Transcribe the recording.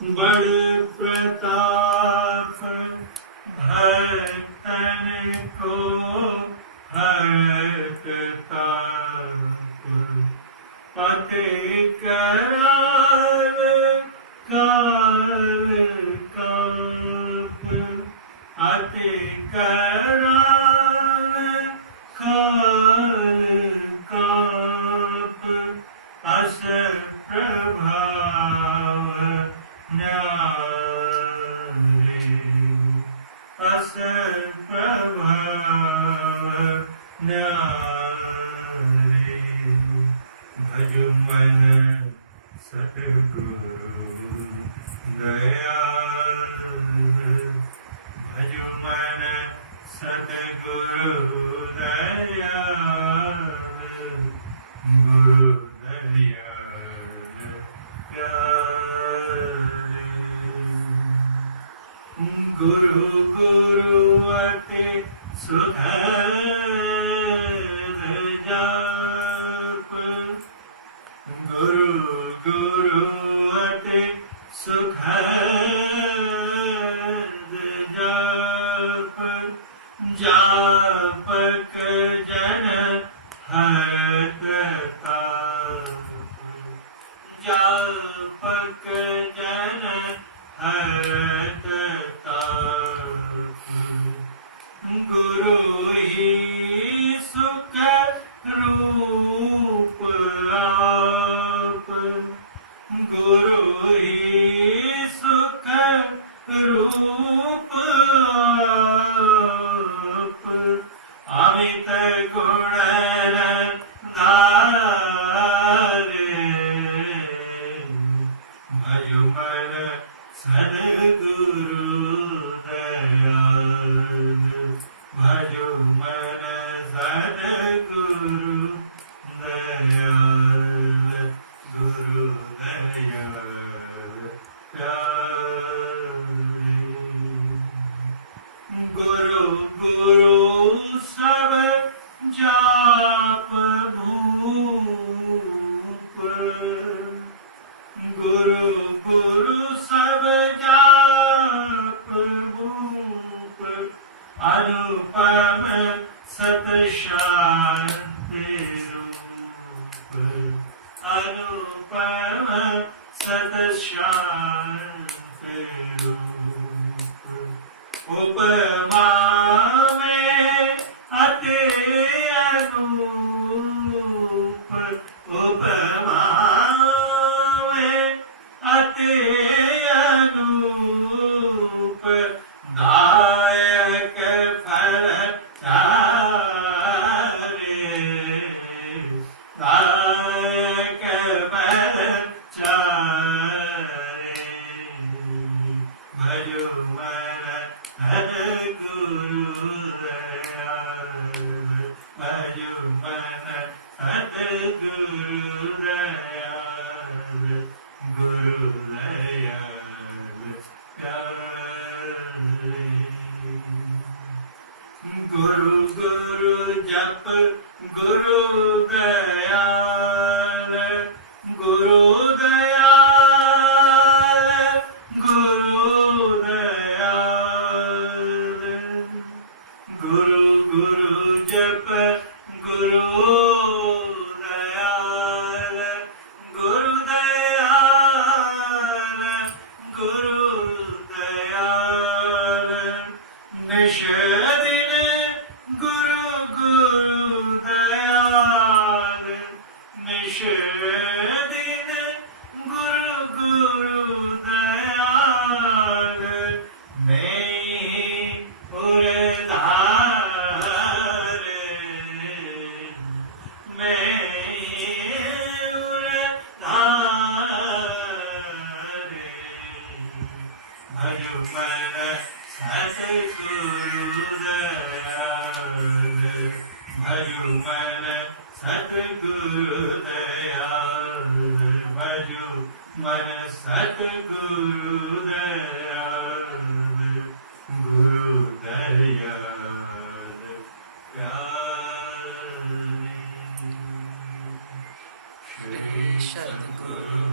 बड़े प्रताप भक्तन को हरता पति कराल काल काप अति कराल काल काप अस प्रभाव न्यारी अस प्रभाव न्यारी भजु मन सतगुरु दयाल भजु मन सतगुरु दयाल गुरु दयाल गुरु गुरु अति सुधर जाप गुरु गुरु अति सुखद जाप जापक जन हरत जापक जन हरत गुरु ही सुख रूप आप गुरु ही सुख रूप आप अमित गुण धारे भजु मन सद्गुरु दयाल भजु मन सद्गुरु दयाल गुरु दयाल गुरु गुरु सब जाप भूप गुरु गुरु सब जाप भूप अनुपम सत शांति रूप अनुपम सत शांति रूप उपमा में अति अनूप उपमा में अति अनूप दायक फल चारे दायक फल चारे भजु मन सद्गुरु दयाल भजु मन सद्गुरु दयाल गुरु दयाल गुरु गुरु जप गुरु दयाल गुरु दयाल गुरु दयाल गुरु गुरु जप गुरु दयाल गुरु दयाल गुरु दयाल निश दिन गुरु गुरु दयाल निश दिन गुरु गुरु दयाल मैं उरधार मैं उरधार भजु मन सद्गुरु दयाल भजु मन सद्गुरु दयाल भजु मन सद्गुरु दयाल गुरु दयाल श्री सद्गुरु